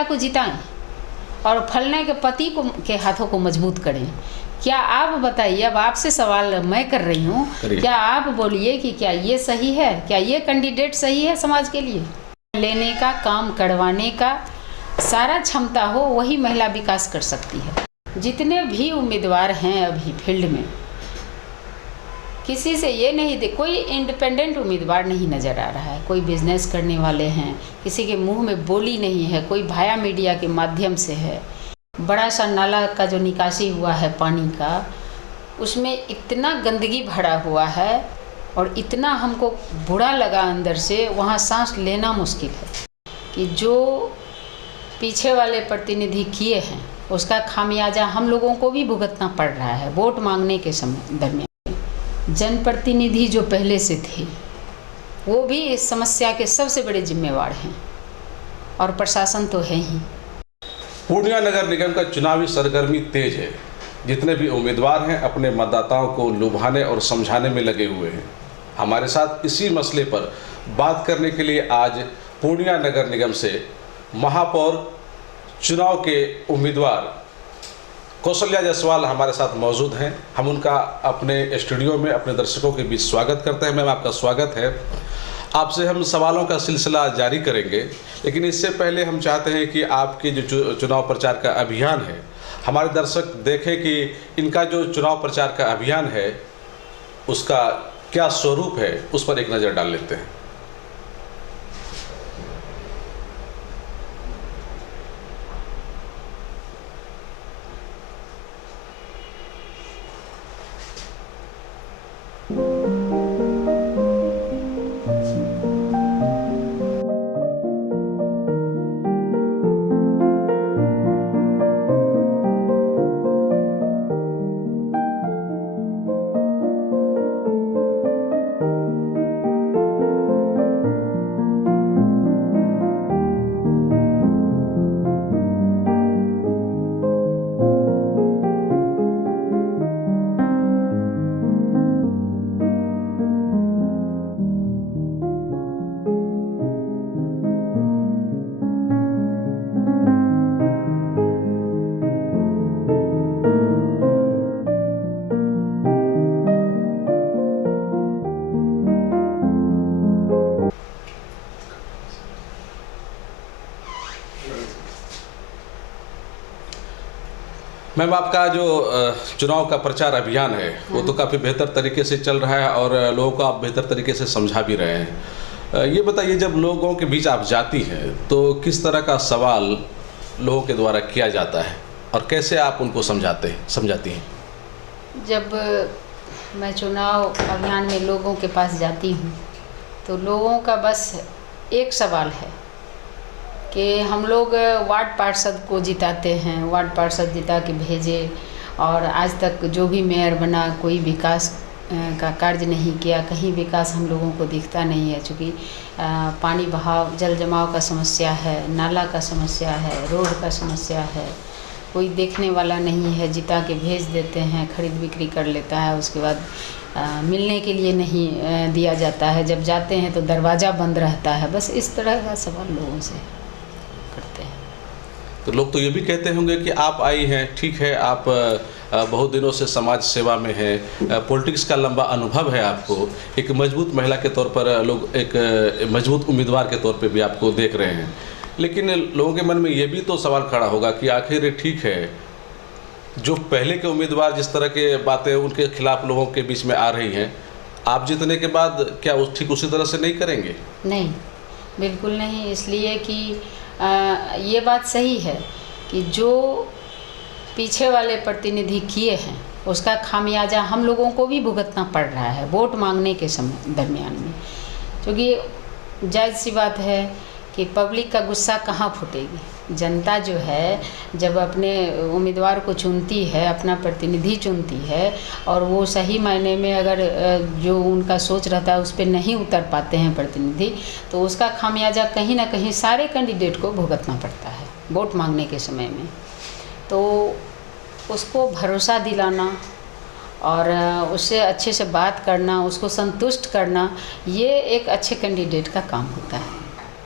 महिला को जिताएं और फलने के पति को के हाथों को मजबूत करें। क्या आप बताइए, अब आपसे सवाल मैं कर रही हूँ, क्या आप बोलिए कि क्या ये सही है, क्या ये कैंडिडेट सही है समाज के लिए? लेने का, काम करवाने का सारा क्षमता हो, वही महिला विकास कर सकती है। जितने भी उम्मीदवार हैं अभी फील्ड में, किसी से ये नहीं दे, कोई इंडिपेंडेंट उम्मीदवार नहीं नज़र आ रहा है। कोई बिजनेस करने वाले हैं, किसी के मुंह में बोली नहीं है, कोई भाया मीडिया के माध्यम से है। बड़ा सा नाला का जो निकासी हुआ है पानी का, उसमें इतना गंदगी भरा हुआ है और इतना हमको बुरा लगा अंदर से, वहाँ सांस लेना मुश्किल है कि जो पीछे वाले प्रतिनिधि किए हैं उसका खामियाजा हम लोगों को भी भुगतना पड़ रहा है। वोट मांगने के समय दरमियान जनप्रतिनिधि जो पहले से थे वो भी इस समस्या के सबसे बड़े जिम्मेवार हैं और प्रशासन तो है ही। पूर्णिया नगर निगम का चुनावी सरगर्मी तेज है। जितने भी उम्मीदवार हैं अपने मतदाताओं को लुभाने और समझाने में लगे हुए हैं। हमारे साथ इसी मसले पर बात करने के लिए आज पूर्णिया नगर निगम से महापौर चुनाव के उम्मीदवार कौशल्या जायसवाल हमारे साथ मौजूद हैं। हम उनका अपने स्टूडियो में अपने दर्शकों के बीच स्वागत करते हैं। मैम, आपका स्वागत है। आपसे हम सवालों का सिलसिला जारी करेंगे, लेकिन इससे पहले हम चाहते हैं कि आपके जो चुनाव प्रचार का अभियान है, हमारे दर्शक देखें कि इनका जो चुनाव प्रचार का अभियान है उसका क्या स्वरूप है, उस पर एक नज़र डाल लेते हैं। मैम, आपका जो चुनाव का प्रचार अभियान है वो तो काफ़ी बेहतर तरीके से चल रहा है और लोगों को आप बेहतर तरीके से समझा भी रहे हैं। ये बताइए, जब लोगों के बीच आप जाती हैं तो किस तरह का सवाल लोगों के द्वारा किया जाता है और कैसे आप उनको समझाती हैं? जब मैं चुनाव अभियान में लोगों के पास जाती हूँ तो लोगों का बस एक सवाल है कि हम लोग वार्ड पार्षद को जिताते हैं, वार्ड पार्षद जिता के भेजे और आज तक जो भी मेयर बना कोई विकास का कार्य नहीं किया। कहीं विकास हम लोगों को दिखता नहीं है, चूँकि पानी बहाव, जल जमाव का समस्या है, नाला का समस्या है, रोड का समस्या है, कोई देखने वाला नहीं है। जिता के भेज देते हैं, खरीद बिक्री कर लेता है, उसके बाद मिलने के लिए नहीं दिया जाता है। जब जाते हैं तो दरवाज़ा बंद रहता है। बस इस तरह का सवाल लोगों से करते हैं। तो लोग तो ये भी कहते होंगे कि आप आई हैं, ठीक है, आप बहुत दिनों से समाज सेवा में हैं, पॉलिटिक्स का लंबा अनुभव है आपको, एक मजबूत महिला के तौर पर लोग एक मजबूत उम्मीदवार के तौर पे भी आपको देख रहे हैं। लेकिन लोगों के मन में ये भी तो सवाल खड़ा होगा कि आखिर ठीक है, जो पहले के उम्मीदवार जिस तरह के बातें उनके खिलाफ लोगों के बीच में आ रही हैं, आप जीतने के बाद क्या ठीक उसी तरह से नहीं करेंगे? नहीं, बिल्कुल नहीं। इसलिए कि ये बात सही है कि जो पीछे वाले प्रतिनिधि किए हैं उसका खामियाजा हम लोगों को भी भुगतना पड़ रहा है वोट मांगने के समय दरमियान में। क्योंकि जायज़ सी बात है कि पब्लिक का गुस्सा कहाँ फूटेगी। जनता जो है जब अपने उम्मीदवार को चुनती है, अपना प्रतिनिधि चुनती है और वो सही मायने में अगर जो उनका सोच रहता है उस पर नहीं उतर पाते हैं प्रतिनिधि, तो उसका खामियाजा कहीं ना कहीं सारे कैंडिडेट को भुगतना पड़ता है वोट मांगने के समय में। तो उसको भरोसा दिलाना और उससे अच्छे से बात करना, उसको संतुष्ट करना, ये एक अच्छे कैंडिडेट का काम होता है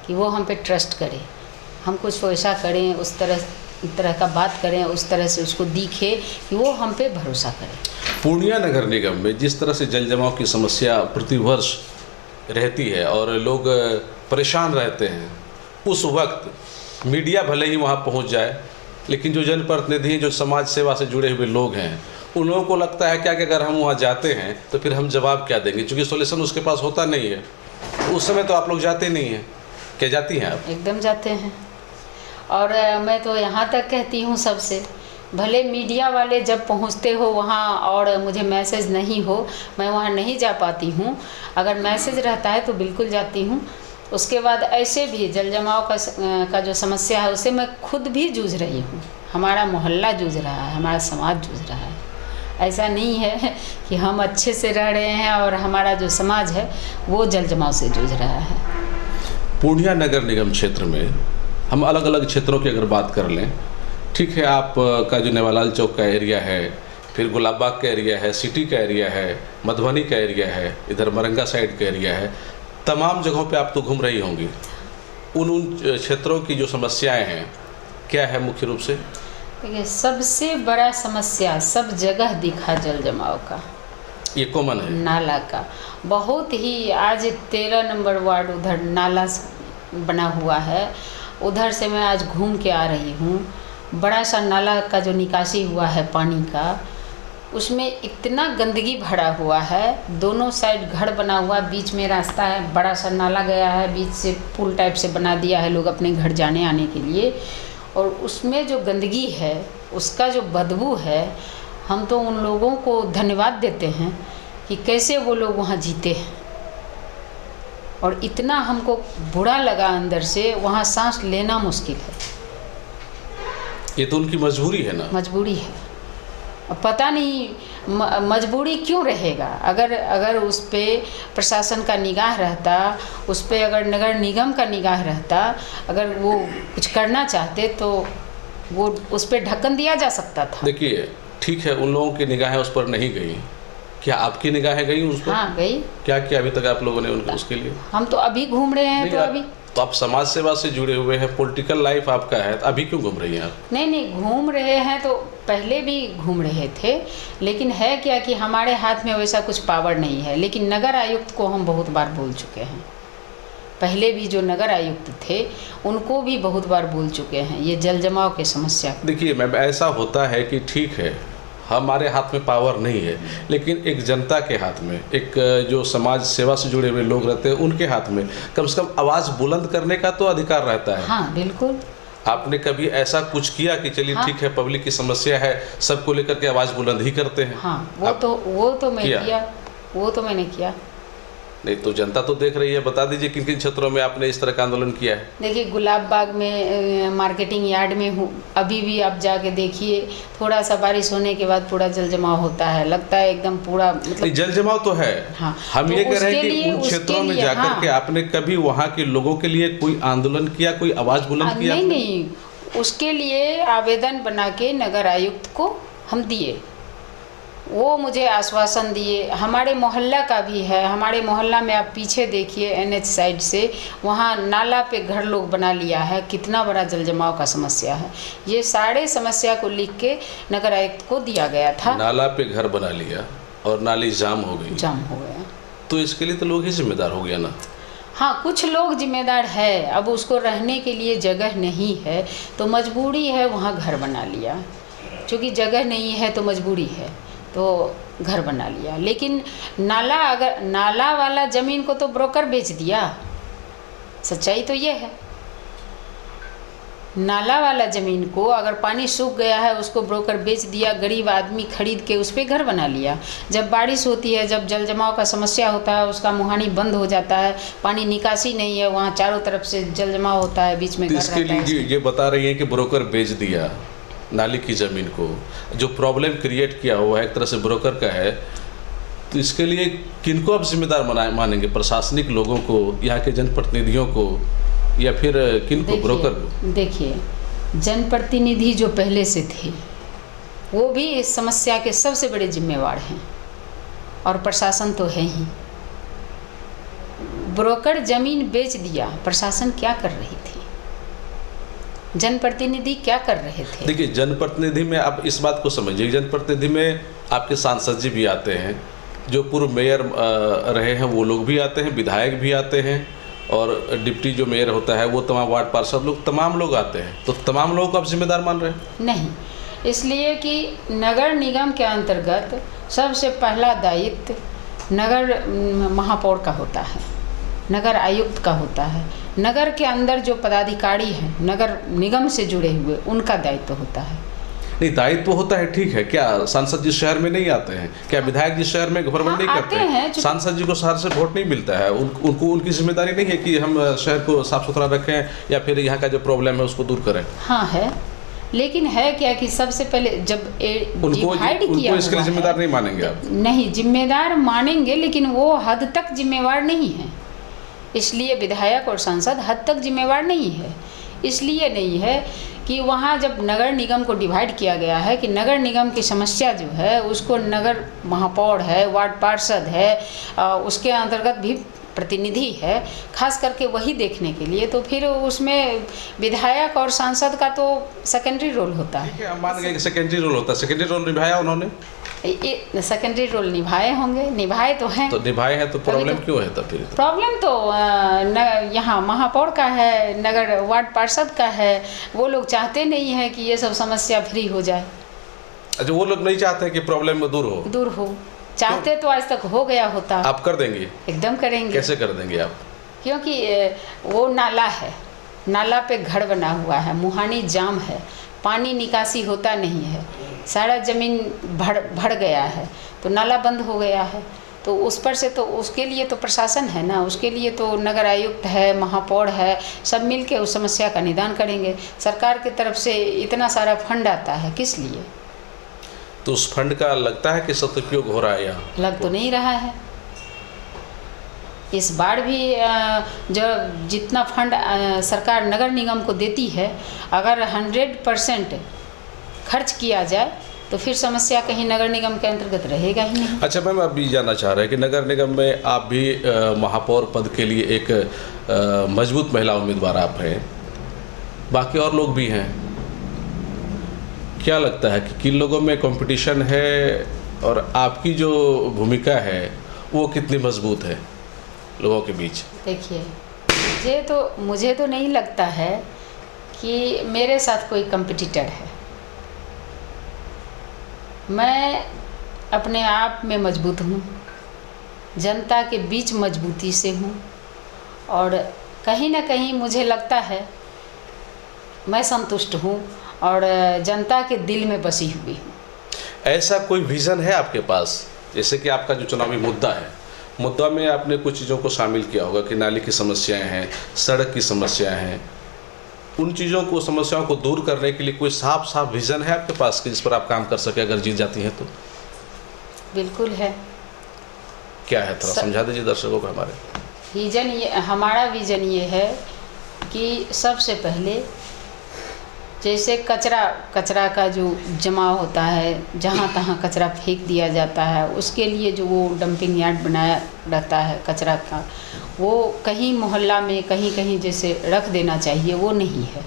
कि वो हम पे ट्रस्ट करे, हम कुछ वैसा करें, उस तरह का बात करें, उस तरह से उसको दिखे कि वो हम पे भरोसा करे। पूर्णिया नगर निगम में जिस तरह से जल जमाव की समस्या प्रतिवर्ष रहती है और लोग परेशान रहते हैं, उस वक्त मीडिया भले ही वहाँ पहुँच जाए, लेकिन जो जनप्रतिनिधि, जो समाज सेवा से जुड़े हुए लोग हैं, उन लोगों को लगता है क्या कि अगर हम वहाँ जाते हैं तो फिर हम जवाब क्या देंगे, क्योंकि सॉल्यूशन उसके पास होता नहीं है। उस समय तो आप लोग जाते नहीं हैं, क्या जाती हैं आप? एकदम जाते हैं। और मैं तो यहाँ तक कहती हूँ सबसे, भले मीडिया वाले जब पहुँचते हो वहाँ और मुझे मैसेज नहीं हो, मैं वहाँ नहीं जा पाती हूँ। अगर मैसेज रहता है तो बिल्कुल जाती हूँ। उसके बाद ऐसे भी जल जमाव का जो समस्या है उससे मैं खुद भी जूझ रही हूँ, हमारा मोहल्ला जूझ रहा है, हमारा समाज जूझ रहा है। ऐसा नहीं है कि हम अच्छे से रह रहे हैं और हमारा जो समाज है वो जल जमाव से जूझ रहा है। पूर्णिया नगर निगम क्षेत्र में हम अलग अलग क्षेत्रों की अगर बात कर लें, ठीक है, आप का जो नेवालाल चौक का एरिया है, फिर गुलाब बाग का एरिया है, सिटी का एरिया है, मधुबनी का एरिया है, इधर मरंगा साइड का एरिया है, तमाम जगहों पे आप तो घूम रही होंगी। उन क्षेत्रों की जो समस्याएं हैं क्या है मुख्य रूप से? देखिए, सबसे बड़ा समस्या सब जगह दिखा जल जमाव का, ये कॉमन है, नाला का। बहुत ही आज 13 नंबर वार्ड उधर नाला बना हुआ है, उधर से मैं आज घूम के आ रही हूँ। बड़ा सा नाला का जो निकासी हुआ है पानी का, उसमें इतना गंदगी भरा हुआ है। दोनों साइड घर बना हुआ, बीच में रास्ता है, बड़ा सा नाला गया है, बीच से पुल टाइप से बना दिया है लोग अपने घर जाने आने के लिए। और उसमें जो गंदगी है, उसका जो बदबू है, हम तो उन लोगों को धन्यवाद देते हैं कि कैसे वो लोग वहाँ जीते हैं। और इतना हमको बुरा लगा अंदर से, वहाँ सांस लेना मुश्किल है। ये तो उनकी मजबूरी है ना? मजबूरी है। अब पता नहीं मजबूरी क्यों रहेगा। अगर उस पे प्रशासन का निगाह रहता, उस पे अगर नगर निगम का निगाह रहता, अगर वो कुछ करना चाहते तो वो उस पे ढक्कन दिया जा सकता था। देखिए, ठीक है, उन लोगों की निगाहें उस पर नहीं गई, क्या आपकी निगाहें गई उस पर? हाँ, गई। क्या किया अभी तक आप लोगों ने उसके लिए? हम तो अभी घूम रहे हैं। तो अभी तो आप समाज सेवा से जुड़े हुए हैं, पॉलिटिकल लाइफ आपका है, तो अभी क्यों घूम रही हैं आप? नहीं, घूम रहे हैं तो पहले भी घूम रहे थे, लेकिन है क्या कि हमारे हाथ में वैसा कुछ पावर नहीं है। लेकिन नगर आयुक्त को हम बहुत बार बोल चुके हैं, पहले भी जो नगर आयुक्त थे उनको भी बहुत बार बोल चुके हैं ये जल जमाव की समस्या। देखिए मैम, ऐसा होता है कि ठीक है, हमारे हाथ में पावर नहीं है, लेकिन एक जनता के हाथ में, एक जो समाज सेवा से जुड़े हुए लोग रहते हैं उनके हाथ में कम से कम आवाज़ बुलंद करने का तो अधिकार रहता है। हाँ, बिल्कुल। आपने कभी ऐसा कुछ किया कि चलिए ठीक है, पब्लिक की समस्या है, सबको लेकर के आवाज़ बुलंद ही करते हैं? हाँ, वो तो मैं किया, वो तो मैंने किया। नहीं तो जनता तो देख रही है, बता दीजिए किन किन क्षेत्रों में आपने इस तरह का आंदोलन किया है? देखिए, गुलाब बाग में मार्केटिंग यार्ड में हूँ, अभी भी आप जाके देखिए, थोड़ा सा बारिश होने के बाद पूरा जल जमाव होता है, लगता है एकदम पूरा, मतलब जल जमाव तो है। हाँ, हम तो ये कह रहे हैं कि उन क्षेत्रों में जाकर के आपने कभी वहाँ के लोगों के लिए कोई आंदोलन किया, कोई आवाज़ बुलंद किया? नहीं, उसके लिए आवेदन बना के नगर आयुक्त को हम दिए, वो मुझे आश्वासन दिए। हमारे मोहल्ला का भी है, हमारे मोहल्ला में आप पीछे देखिए NH साइड से, वहाँ नाला पे घर लोग बना लिया है, कितना बड़ा जल जमाव का समस्या है। ये सारे समस्या को लिख के नगर आयुक्त को दिया गया था। नाला पे घर बना लिया और नाली जाम हो गई, जाम हो गया, तो इसके लिए तो लोग ही जिम्मेदार हो गया ना? हाँ, कुछ लोग जिम्मेदार है। अब उसको रहने के लिए जगह नहीं है तो मजबूरी है, वहाँ घर बना लिया। क्योंकि जगह नहीं है तो मजबूरी है, तो घर बना लिया। लेकिन नाला वाला ज़मीन को तो ब्रोकर बेच दिया, सच्चाई तो ये है। नाला वाला ज़मीन को अगर पानी सूख गया है उसको ब्रोकर बेच दिया, गरीब आदमी खरीद के उस पर घर बना लिया। जब बारिश होती है, जब जल जमाव का समस्या होता है, उसका मुहानी बंद हो जाता है, पानी निकासी नहीं है, वहाँ चारों तरफ से जल जमाव होता है, बीच में घर रहता है। इसके लिए ये बता रही हैं कि ब्रोकर बेच दिया नाली की ज़मीन को, जो प्रॉब्लम क्रिएट किया हुआ है एक तरह से ब्रोकर का है, तो इसके लिए किनको आप जिम्मेदार मानेंगे? प्रशासनिक लोगों को, यहाँ के जनप्रतिनिधियों को, या फिर किनको? ब्रोकर को? देखिए, जनप्रतिनिधि जो पहले से थे वो भी इस समस्या के सबसे बड़े जिम्मेवार हैं, और प्रशासन तो है ही। ब्रोकर ज़मीन बेच दिया, प्रशासन क्या कर रही थी? जनप्रतिनिधि क्या कर रहे थे? देखिए, जनप्रतिनिधि में आप इस बात को समझिए, जनप्रतिनिधि में आपके सांसद जी भी आते हैं, जो पूर्व मेयर रहे हैं वो लोग भी आते हैं, विधायक भी आते हैं, और डिप्टी जो मेयर होता है वो तमाम वार्ड पार्षद लोग, तमाम लोग आते हैं। तो तमाम लोगों को आप जिम्मेदार मान रहे हैं? नहीं, इसलिए कि नगर निगम के अंतर्गत सबसे पहला दायित्व नगर महापौर का होता है, नगर आयुक्त का होता है। नगर के अंदर जो पदाधिकारी हैं नगर निगम से जुड़े हुए, उनका दायित्व होता है। नहीं, दायित्व होता है, ठीक है। क्या सांसद जी शहर में नहीं आते हैं? क्या विधायक जी शहर में भ्रमण नहीं करते हैं? सांसद जी को शहर से वोट नहीं मिलता है, उनको उनकी जिम्मेदारी नहीं है कि हम शहर को साफ सुथरा रखें या फिर यहाँ का जो प्रॉब्लम है उसको दूर करें? हाँ है, लेकिन है क्या कि सबसे पहले जब डिवाइड किया इसके लिए जिम्मेदार नहीं मानेंगे आप? नहीं, जिम्मेदार मानेंगे, लेकिन वो हद तक जिम्मेवार नहीं है। इसलिए विधायक और सांसद हद तक जिम्मेवार नहीं है। इसलिए नहीं है कि वहाँ जब नगर निगम को डिवाइड किया गया है कि नगर निगम की समस्या जो है उसको नगर महापौर है, वार्ड पार्षद है, उसके अंतर्गत भी प्रतिनिधि है, खास करके वही देखने के लिए, तो फिर उसमें विधायक और सांसद का तो सेकेंडरी रोल होता है। ठीक है, हम मान गए कि सेकेंडरी रोल होता है। सेकेंडरी रोल निभाया उन्होंने? सेकेंडरी रोल निभाए होंगे, निभाए तो हैं। तो निभाए हैं तो प्रॉब्लम क्यों है तब? फिर प्रॉब्लम तो यहाँ महापौर का है, नगर वार्ड पार्षद का है। वो लोग चाहते नहीं है कि ये सब समस्या फ्री हो जाए। अच्छा, वो लोग नहीं चाहते कि प्रॉब्लम दूर हो? चाहते तो आज तक हो गया होता। आप कर देंगे? एकदम करेंगे। कैसे कर देंगे आप? क्योंकि वो नाला है, नाला पे घर बना हुआ है, मुहानी जाम है, पानी निकासी होता नहीं है, सारा ज़मीन भर गया है, तो नाला बंद हो गया है। तो उस पर से तो उसके लिए तो प्रशासन है ना, उसके लिए तो नगर आयुक्त है, महापौर है, सब मिल के उस समस्या का निदान करेंगे। सरकार की तरफ से इतना सारा फंड आता है, किस लिए? तो उस फंड का लगता है कि सदुपयोग हो रहा है यहाँ? लग तो नहीं रहा है। इस बार भी जो जितना फंड सरकार नगर निगम को देती है, अगर 100% खर्च किया जाए तो फिर समस्या कहीं नगर निगम के अंतर्गत रहेगा ही नहीं। अच्छा मैम, आप भी जानना चाह रहे हैं कि नगर निगम में आप भी महापौर पद के लिए एक मजबूत महिला उम्मीदवार आप हैं, बाकी और लोग भी हैं। क्या लगता है कि किन लोगों में कंपटीशन है और आपकी जो भूमिका है वो कितनी मजबूत है लोगों के बीच? देखिए, मुझे तो नहीं लगता है कि मेरे साथ कोई कंपटीटर है। मैं अपने आप में मजबूत हूँ, जनता के बीच मजबूती से हूँ, और कहीं ना कहीं मुझे लगता है मैं संतुष्ट हूँ और जनता के दिल में बसी हुई हूँ। ऐसा कोई विज़न है आपके पास? जैसे कि आपका जो चुनावी मुद्दा है, मुद्दा में आपने कुछ चीज़ों को शामिल किया होगा कि नाली की समस्याएं हैं, सड़क की समस्याएं हैं, उन चीज़ों को, समस्याओं को दूर करने के लिए कोई साफ विज़न है आपके पास कि जिस पर आप काम कर सके अगर जीत जाती हैं तो? बिल्कुल है। क्या है, थोड़ा समझा दीजिए दर्शकों को हमारे। हमारा विज़न ये है कि सबसे पहले जैसे कचरा का जो जमा होता है, जहाँ तहाँ कचरा फेंक दिया जाता है, उसके लिए जो वो डंपिंग यार्ड बनाया रहता है कचरा का, वो कहीं मोहल्ला में कहीं जैसे रख देना चाहिए, वो नहीं है।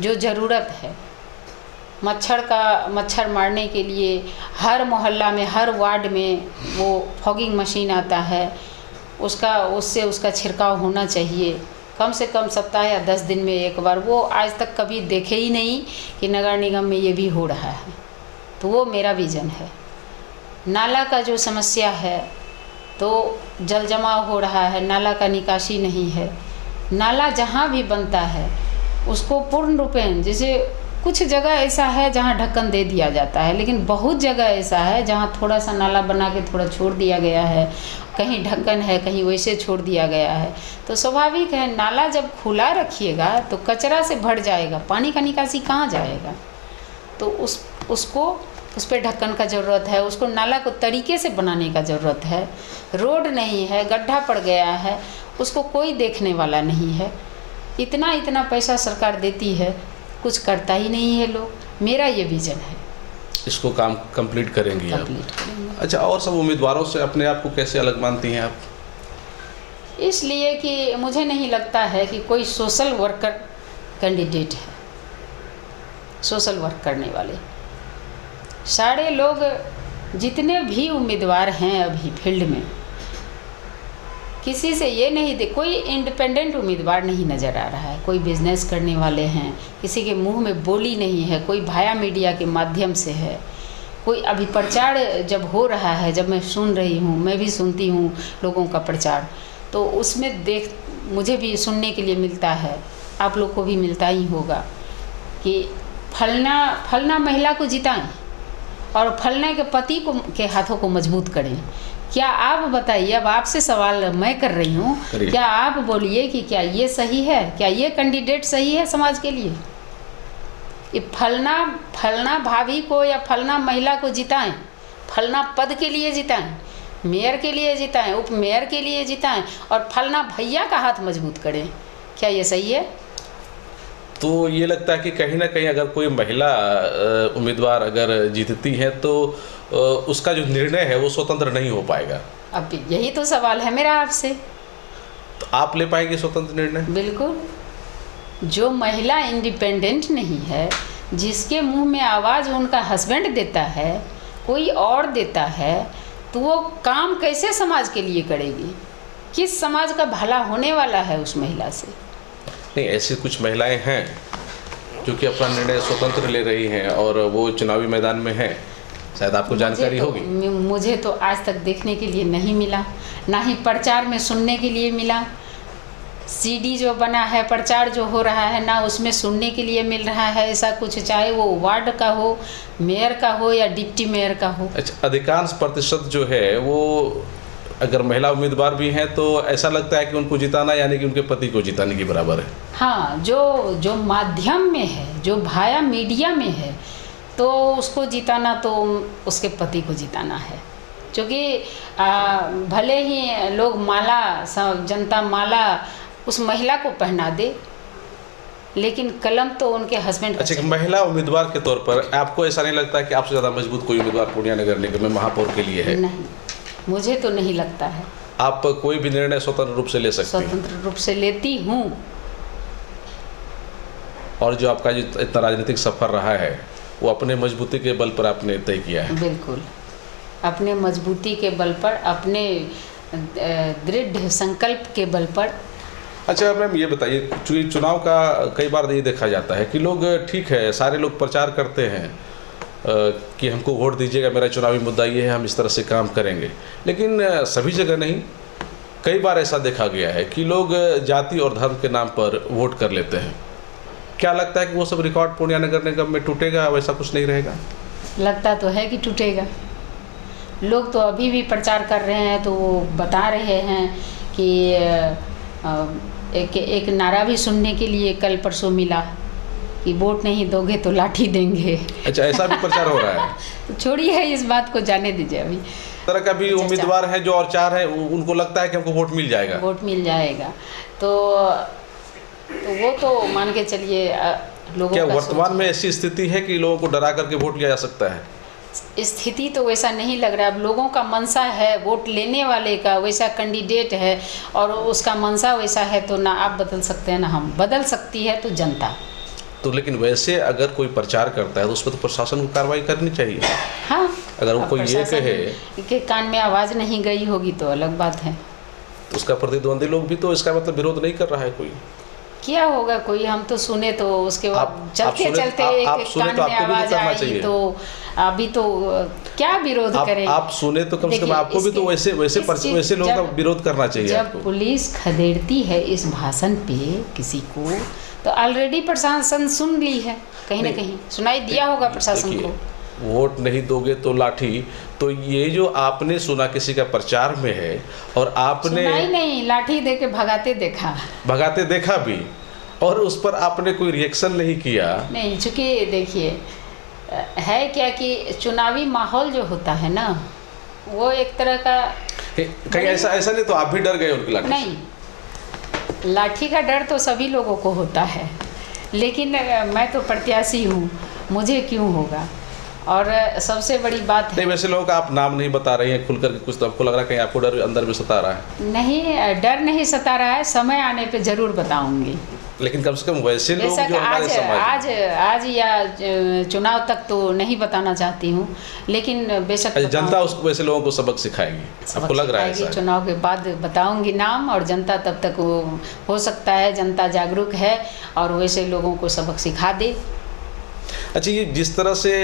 जो ज़रूरत है मच्छर मारने के लिए हर मोहल्ला में, हर वार्ड में वो फॉगिंग मशीन आता है, उससे उसका छिड़काव होना चाहिए कम से कम सप्ताह या 10 दिन में एक बार। वो आज तक कभी देखे ही नहीं कि नगर निगम में ये भी हो रहा है, तो वो मेरा विज़न है। नाला का जो समस्या है, तो जल जमाव हो रहा है, नाला का निकासी नहीं है। नाला जहाँ भी बनता है उसको पूर्ण रूपेण, जैसे कुछ जगह ऐसा है जहाँ ढक्कन दे दिया जाता है, लेकिन बहुत जगह ऐसा है जहाँ थोड़ा सा नाला बना के थोड़ा छोड़ दिया गया है, कहीं ढक्कन है, कहीं वैसे छोड़ दिया गया है। तो स्वाभाविक है, नाला जब खुला रखिएगा तो कचरा से भर जाएगा, पानी का निकासी कहाँ जाएगा? तो उस पर ढक्कन का ज़रूरत है, उसको नाला को तरीके से बनाने का ज़रूरत है। रोड नहीं है, गड्ढा पड़ गया है, उसको कोई देखने वाला नहीं है। इतना पैसा सरकार देती है, कुछ करता ही नहीं है लोग। मेरा ये विज़न है, इसको काम कंप्लीट करेंगी आप? अच्छा, और सब उम्मीदवारों से अपने आप को कैसे अलग मानती हैं आप? इसलिए कि मुझे नहीं लगता है कि कोई सोशल वर्कर कैंडिडेट है, सोशल वर्क करने वाले सारे लोग, जितने भी उम्मीदवार हैं अभी फील्ड में, किसी से ये नहीं दे, कोई इंडिपेंडेंट उम्मीदवार नहीं नज़र आ रहा है। कोई बिजनेस करने वाले हैं, किसी के मुंह में बोली नहीं है, कोई भाया मीडिया के माध्यम से है, कोई अभी प्रचार जब हो रहा है, जब मैं सुन रही हूँ, मैं भी सुनती हूँ लोगों का प्रचार, तो उसमें मुझे भी सुनने के लिए मिलता है, आप लोग को भी मिलता ही होगा कि फलना महिला को जिताएं और फलना के पति के हाथों को मजबूत करें। क्या आप बताइए, अब आपसे सवाल मैं कर रही हूँ, क्या आप बोलिए कि क्या ये सही है, क्या ये कैंडिडेट सही है समाज के लिए? ये फलना भाभी को या फलना महिला को जिताएं, फलना पद के लिए जिताएं, मेयर के लिए जिताएं, उप मेयर के लिए जिताएं और फलना भैया का हाथ मजबूत करें, क्या ये सही है? तो ये लगता है कि कहीं ना कहीं अगर कोई महिला उम्मीदवार अगर जीतती है तो उसका जो निर्णय है वो स्वतंत्र नहीं हो पाएगा। अब यही तो सवाल है मेरा आपसे। तो आप ले पाएंगे स्वतंत्र निर्णय? बिल्कुल। जो महिला इंडिपेंडेंट नहीं है, जिसके मुंह में आवाज़ उनका हस्बैंड देता है, कोई और देता है, तो वो काम कैसे समाज के लिए करेगी? किस समाज का भला होने वाला है उस महिला से? नहीं, ऐसी कुछ महिलाएं हैं जो कि अपना निर्णय स्वतंत्र ले रही हैं और वो चुनावी मैदान में हैं, शायद आपको जानकारी होगी। मुझे तो आज तक देखने के लिए नहीं मिला, ना ही प्रचार में सुनने के लिए मिला। सीडी जो बना है, प्रचार जो हो रहा है ना, उसमें सुनने के लिए मिल रहा है ऐसा कुछ, चाहे वो वार्ड का हो, मेयर का हो या डिप्टी मेयर का हो। अच्छा, अधिकांश प्रतिशत जो है वो अगर महिला उम्मीदवार भी हैं तो ऐसा लगता है कि उनको जिताना यानी कि उनके पति को जिताने के बराबर है। हाँ, जो माध्यम में है, जो भाया मीडिया में है, तो उसको जिताना तो उसके पति को जिताना है। क्योंकि भले ही लोग जनता माला उस महिला को पहना दे, लेकिन कलम तो उनके हस्बैंड। अच्छा, महिला उम्मीदवार के तौर पर आपको ऐसा नहीं लगता है कि आपसे ज़्यादा मजबूत कोई उम्मीदवार पूर्णिया नगर निगम में महापौर के लिए है? नहीं, मुझे तो नहीं लगता है। आप कोई भी निर्णय स्वतंत्र रूप से ले सकती हैं? स्वतंत्र रूप से लेती हूँ। और जो आपका जो इतना राजनीतिक सफर रहा है वो अपने मजबूती के बल पर आपने तय किया है? बिल्कुल, अपने मजबूती के बल पर, अपने दृढ़ संकल्प के बल पर। अच्छा मैम, ये बताइए, चुनाव का कई बार ये देखा जाता है कि लोग, ठीक है, सारे लोग प्रचार करते हैं कि हमको वोट दीजिएगा, मेरा चुनावी मुद्दा ये है, हम इस तरह से काम करेंगे, लेकिन सभी जगह नहीं, कई बार ऐसा देखा गया है कि लोग जाति और धर्म के नाम पर वोट कर लेते हैं। क्या लगता है कि वो सब रिकॉर्ड पूर्णिया नगर निगम में टूटेगा, वैसा कुछ नहीं रहेगा? लगता तो है कि टूटेगा। लोग तो अभी भी प्रचार कर रहे हैं, तो वो बता रहे हैं कि एक नारा भी सुनने के लिए कल परसों मिला कि वोट नहीं दोगे तो लाठी देंगे। अच्छा, ऐसा भी प्रचार हो रहा है? तो छोड़िए, इस बात को जाने दीजिए। अभी तरह का भी उम्मीदवार हैं जो और चार हैं, उनको लगता है कि हमको वोट मिल जाएगा। वोट मिल जाएगा तो वो तो मान के चलिए लोगों क्या का वर्तमान में ऐसी स्थिति है कि लोगों को डरा करके वोट लिया जा सकता है? स्थिति तो वैसा नहीं लग रहा है। अब लोगों का मनसा है, वोट लेने वाले का वैसा कैंडिडेट है और उसका मनसा वैसा है, तो ना आप बदल सकते हैं ना हम बदल सकती है तो जनता। तो लेकिन वैसे अगर कोई प्रचार करता है तो उस पर तो प्रशासन को कार्रवाई करनी चाहिए। हाँ, अगर वो कोई ये कहे कि कान में आवाज़ नहीं गई होगी तो अलग बात है। तो उसका प्रतिद्वंदी लोग भी तो इसका मतलब विरोध नहीं कर रहा है कोई। क्या होगा कोई, हम तो सुने तो उसके बाद चलते चलते कान में आवाज़ आई तो अभी तो क्या विरोध करें? आप सुने तो कम से कम आपको भी तो वैसे लोगों का विरोध करना चाहिए। जब पुलिस खदेड़ती है इस भाषण पे किसी को, तो ऑलरेडी प्रशासन सुन ली है, कहीं ना कहीं सुनाई दिया होगा प्रशासन को। वोट नहीं दोगे तो लाठी, तो ये जो आपने सुना किसी का प्रचार में है और आपने सुनाई नहीं, लाठी दे के भगाते देखा भी, और उस पर आपने कोई रिएक्शन नहीं किया। नहीं, चूँकि देखिए है क्या कि चुनावी माहौल जो होता है ना, वो एक तरह का कहीं ऐसा नहीं तो आप भी डर गए उनकी लाठी? नहीं, लाठी का डर तो सभी लोगों को होता है, लेकिन मैं तो प्रत्याशी हूँ, मुझे क्यों होगा? और सबसे बड़ी बात है, नहीं वैसे लोगों का आप नाम नहीं बता रही हैं खुल करके, कुछ तो आपको लग रहा है कहीं आपको डर अंदर में सता रहा है? नहीं, डर नहीं सता रहा है, समय आने पे ज़रूर बताऊंगी। लेकिन कम से कम वैसे लोग बेशक जो हमारे समाज आज या चुनाव तक तो नहीं बताना चाहती हूँ, लेकिन बेशक जनता उसको वैसे लोगों को सबक सिखाएगी, आपको लग रहा है ऐसा? चुनाव के बाद बताऊंगी नाम, और जनता तब तक वो हो सकता है जनता जागरूक है और वैसे लोगों को सबक सिखा दे। अच्छा, ये जिस तरह से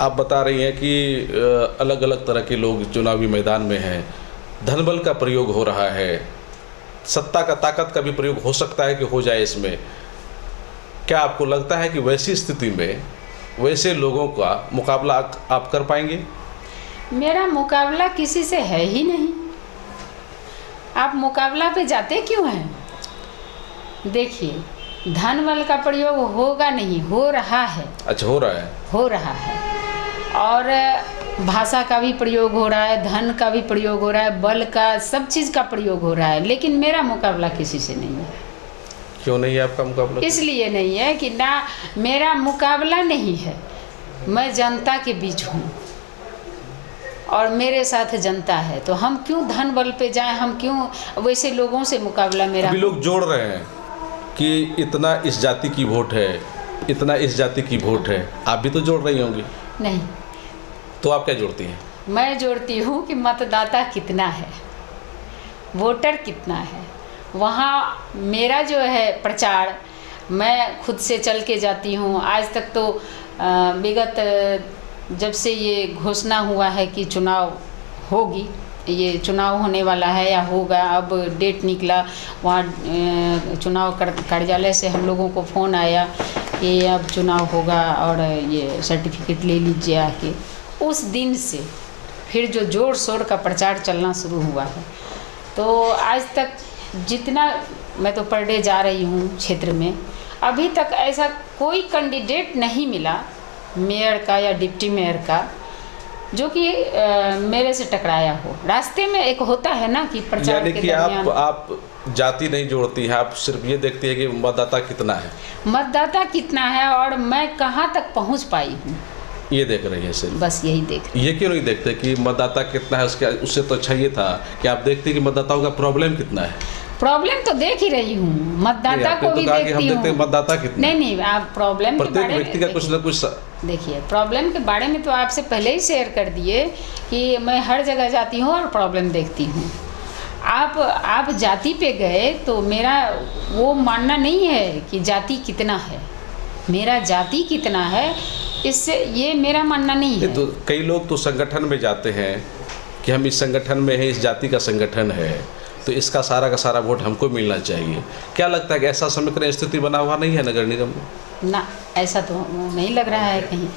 आप बता रही हैं कि अलग अलग तरह के लोग चुनावी मैदान में हैं, धनबल का प्रयोग हो रहा है, सत्ता का ताकत का भी प्रयोग हो सकता है कि हो जाए इसमें, क्या आपको लगता है कि वैसी स्थिति में वैसे लोगों का मुकाबला आप कर पाएंगे? मेरा मुकाबला किसी से है ही नहीं। आप मुकाबला पे जाते क्यों हैं? देखिए, धन बल का प्रयोग होगा नहीं, हो रहा है। अच्छा, हो रहा है? हो रहा है, और भाषा का भी प्रयोग हो रहा है, धन का भी प्रयोग हो रहा है, बल का, सब चीज़ का प्रयोग हो रहा है, लेकिन मेरा मुकाबला किसी से नहीं है। क्यों नहीं है आपका मुकाबला? इसलिए नहीं है कि ना, मेरा मुकाबला नहीं है, मैं जनता के बीच हूँ और मेरे साथ जनता है, तो हम क्यों धन बल पे जाएं, हम क्यों वैसे लोगों से मुकाबला मेरा। अभी लोग जोड़ रहे हैं कि इतना इस जाति की वोट है, इतना इस जाति की वोट है, आप भी तो जोड़ रही होंगी? नहीं। तो आप क्या जोड़ती हैं? मैं जोड़ती हूँ कि मतदाता कितना है, वोटर कितना है। वहाँ मेरा जो है प्रचार, मैं खुद से चल के जाती हूँ। आज तक तो विगत जब से ये घोषणा हुआ है कि चुनाव होगी, ये चुनाव होने वाला है या होगा, अब डेट निकला, वहाँ चुनाव कार्यालय से हम लोगों को फ़ोन आया कि अब चुनाव होगा और ये सर्टिफिकेट ले लीजिए आके। उस दिन से फिर जो ज़ोर शोर का प्रचार चलना शुरू हुआ है, तो आज तक जितना मैं तो पर डे जा रही हूँ क्षेत्र में, अभी तक ऐसा कोई कैंडिडेट नहीं मिला मेयर का या डिप्टी मेयर का जो कि मेरे से टकराया हो। रास्ते में एक होता है ना कि प्रचार के दरमियान आप जाति नहीं जोड़ती हैं, आप सिर्फ ये देखती है कि मतदाता कितना है, मतदाता कितना है और मैं कहाँ तक पहुँच पाई हूँ, ये देख रही है सिर्फ, बस यही देख। ये क्यों नहीं देखते कि मतदाता कितना है? उससे तो अच्छा ये था कि आप देखते कि मतदाताओं का प्रॉब्लम कितना है। प्रॉब्लम तो देख ही रही हूँ, मतदाता को भी देखती हूँ। मतदाता कितना? नहीं, आप प्रॉब्लम के बारे में व्यक्ति का कुछ न कुछ देखिए। प्रॉब्लम के बारे में तो आपसे पहले ही शेयर कर दिए कि मैं हर जगह जाती हूँ और प्रॉब्लम देखती हूँ। आप जाति पे गए तो मेरा वो मानना नहीं है कि जाति कितना है, मेरा जाति कितना है, इससे ये मेरा मानना नहीं है। तो कई लोग तो संगठन में जाते हैं कि हम इस संगठन में हैं, इस जाति का संगठन है, तो इसका सारा का सारा वोट हमको मिलना चाहिए। क्या लगता है कि ऐसा समीकरण स्थिति बना हुआ नहीं है नगर निगम में? ना, ऐसा तो नहीं लग रहा है कहीं।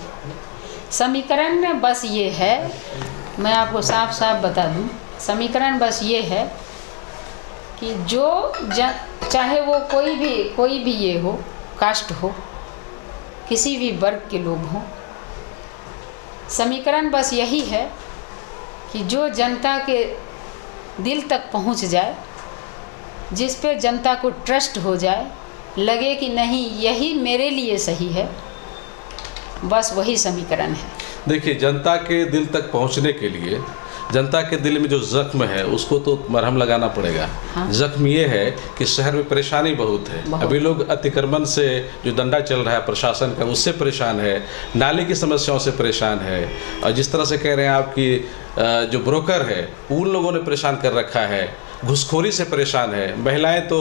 समीकरण में बस ये है, मैं आपको साफ साफ बता दूं, समीकरण बस ये है कि जो चाहे वो कोई भी ये हो, कास्ट हो, किसी भी वर्ग के लोग हों, समीकरण बस यही है कि जो जनता के दिल तक पहुंच जाए, जिस पे जनता को ट्रस्ट हो जाए, लगे कि नहीं यही मेरे लिए सही है, बस वही समीकरण है। देखिए, जनता के दिल तक पहुंचने के लिए जनता के दिल में जो जख्म है उसको तो मरहम लगाना पड़ेगा। हाँ? जख्म ये है कि शहर में परेशानी बहुत है। अभी लोग अतिक्रमण से जो दंडा चल रहा है प्रशासन का, उससे परेशान है, नाली की समस्याओं से परेशान है, और जिस तरह से कह रहे हैं आपकी जो ब्रोकर है उन लोगों ने परेशान कर रखा है, घुसखोरी से परेशान है, महिलाएं तो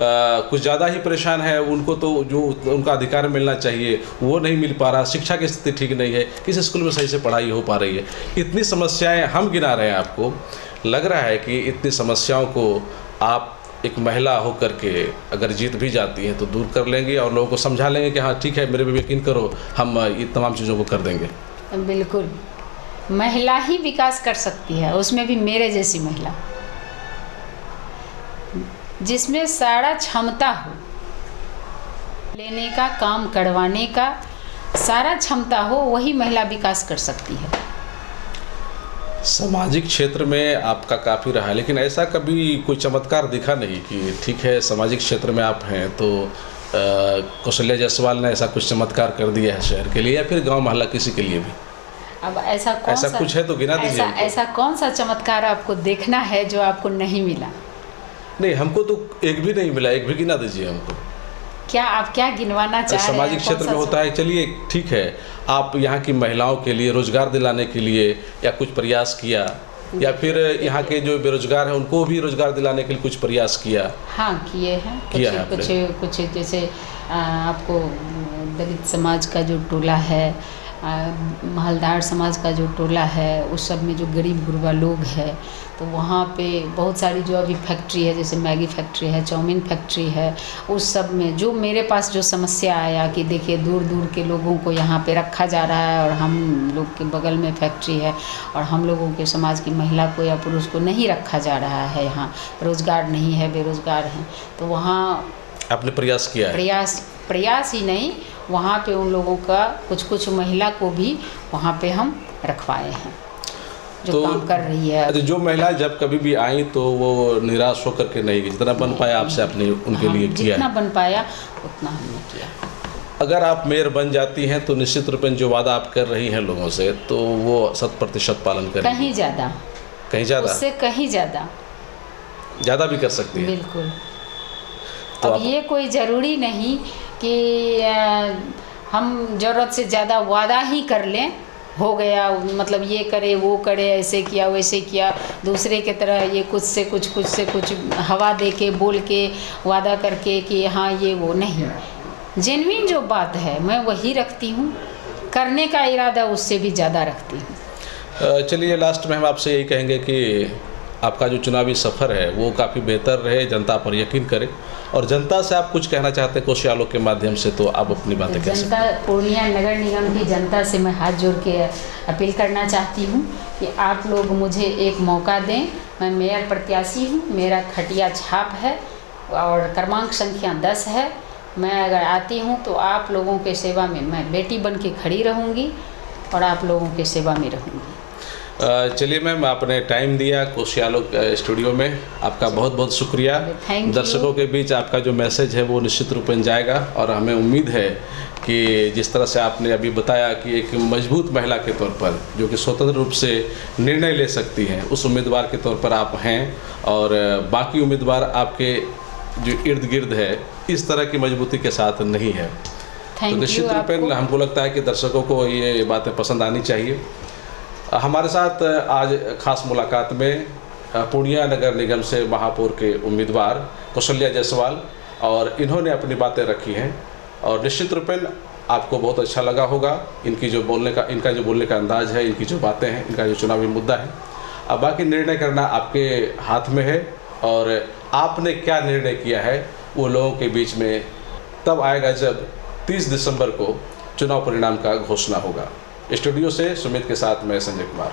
कुछ ज़्यादा ही परेशान है, उनको तो जो उनका अधिकार मिलना चाहिए वो नहीं मिल पा रहा, शिक्षा की स्थिति ठीक नहीं है, किसी स्कूल में सही से पढ़ाई हो पा रही है, इतनी समस्याएं हम गिना रहे हैं। आपको लग रहा है कि इतनी समस्याओं को आप एक महिला होकर के अगर जीत भी जाती हैं तो दूर कर लेंगे और लोगों को समझा लेंगे कि हाँ ठीक है, मेरे पे यकीन करो, हम ये तमाम चीज़ों को कर देंगे? बिल्कुल, महिला ही विकास कर सकती है, उसमें भी मेरे जैसी महिला, जिसमें सारा क्षमता हो, लेने का, काम करवाने का सारा क्षमता हो, वही महिला विकास कर सकती है। सामाजिक क्षेत्र में आपका काफ़ी रहा, लेकिन ऐसा कभी कोई चमत्कार दिखा नहीं कि ठीक है सामाजिक क्षेत्र में आप हैं तो कौशल्या जायसवाल ने ऐसा कुछ चमत्कार कर दिया है शहर के लिए या फिर गांव मोहल्ला किसी के लिए भी? अब ऐसा कौन ऐसा सा कुछ है तो गिना दीजिए हमको। ऐसा कौन सा चमत्कार आपको देखना है जो आपको नहीं मिला? नहीं, हमको तो एक भी नहीं मिला, एक भी गिना दीजिए हमको। क्या आप क्या गिनवाना चाह रहे हैं? सामाजिक क्षेत्र में होता है, चलिए ठीक है, आप यहाँ की महिलाओं के लिए रोजगार दिलाने के लिए या कुछ प्रयास किया, या फिर यहाँ के जो बेरोजगार हैं उनको भी रोजगार दिलाने के लिए कुछ प्रयास किया? हाँ, किए हैं। किया है कुछ जैसे आपको दलित समाज का जो टोला है, महलदार समाज का जो टोला है, उस सब में जो गरीब गुरबा लोग हैं, तो वहाँ पे बहुत सारी जो अभी फैक्ट्री है, जैसे मैगी फैक्ट्री है, चाउमीन फैक्ट्री है, उस सब में जो मेरे पास जो समस्या आया कि देखिए दूर दूर के लोगों को यहाँ पे रखा जा रहा है और हम लोग के बगल में फैक्ट्री है और हम लोगों के समाज की महिला को या पुरुष को नहीं रखा जा रहा है, यहाँ रोज़गार नहीं है, बेरोज़गार हैं, तो वहाँ आपने प्रयास किया है? प्रयास ही नहीं, वहाँ पे उन लोगों का कुछ महिला को भी वहाँ पे हम रखवाए हैं जो काम कर रही है। अच्छा, जो महिलाएं जब कभी भी आई तो वो निराश होकर के नहीं गई, जितना बन पाया आपसे आपने उनके लिए किया? जितना बन पाया उतना हमने किया। अगर आप मेयर बन जाती हैं तो निश्चित रूप में जो वादा आप कर रही हैं लोगों से, तो वो 100% पालन करेंगी? कहीं ज़्यादा, उससे कहीं ज़्यादा भी कर सकती है। बिल्कुल। तो अब ये कोई ज़रूरी नहीं कि हम ज़रूरत से ज़्यादा वादा ही कर लें, हो गया, मतलब ये करे वो करे, ऐसे किया वैसे किया, दूसरे के तरह ये कुछ से कुछ हवा दे के बोल के वादा करके कि हाँ ये वो नहीं। जेन्युइन जो बात है मैं वही रखती हूँ, करने का इरादा उससे भी ज़्यादा रखती हूँ। चलिए, लास्ट में हम आपसे यही कहेंगे कि आपका जो चुनावी सफ़र है वो काफ़ी बेहतर रहे, जनता पर यकीन करें, और जनता से आप कुछ कहना चाहते हैं कोशिश आलोक के माध्यम से, तो आप अपनी बातें कह सकते हैं। पूर्णिया नगर निगम की जनता से मैं हाथ जोड़ के अपील करना चाहती हूँ कि आप लोग मुझे एक मौका दें। मैं मेयर प्रत्याशी हूँ, मेरा खटिया छाप है और क्रमांक संख्या 10 है। मैं अगर आती हूँ तो आप लोगों के सेवा में मैं बेटी बन के खड़ी रहूँगी और आप लोगों के सेवा में रहूँगी। चलिए मैम, आपने टाइम दिया कोशिश आलोक स्टूडियो में, आपका बहुत बहुत शुक्रिया। दर्शकों के बीच आपका जो मैसेज है वो निश्चित रूप में जाएगा, और हमें उम्मीद है कि जिस तरह से आपने अभी बताया कि एक मजबूत महिला के तौर पर जो कि स्वतंत्र रूप से निर्णय ले सकती हैं, उस उम्मीदवार के तौर पर आप हैं, और बाकी उम्मीदवार आपके जो इर्द गिर्द है इस तरह की मजबूती के साथ नहीं है। तो निश्चित रूप में हमको लगता है कि दर्शकों को ये बातें पसंद आनी चाहिए। हमारे साथ आज खास मुलाकात में पूर्णिया नगर निगम से महापौर के उम्मीदवार कौशल्या जायसवाल, और इन्होंने अपनी बातें रखी हैं, और निश्चित रूप में आपको बहुत अच्छा लगा होगा इनका जो बोलने का अंदाज़ है, इनकी जो बातें हैं, इनका जो चुनावी मुद्दा है। अब बाकी निर्णय करना आपके हाथ में है, और आपने क्या निर्णय किया है वो लोगों के बीच में तब आएगा जब 30 दिसंबर को चुनाव परिणाम का घोषणा होगा। स्टूडियो से सुमित के साथ मैं संजय कुमार।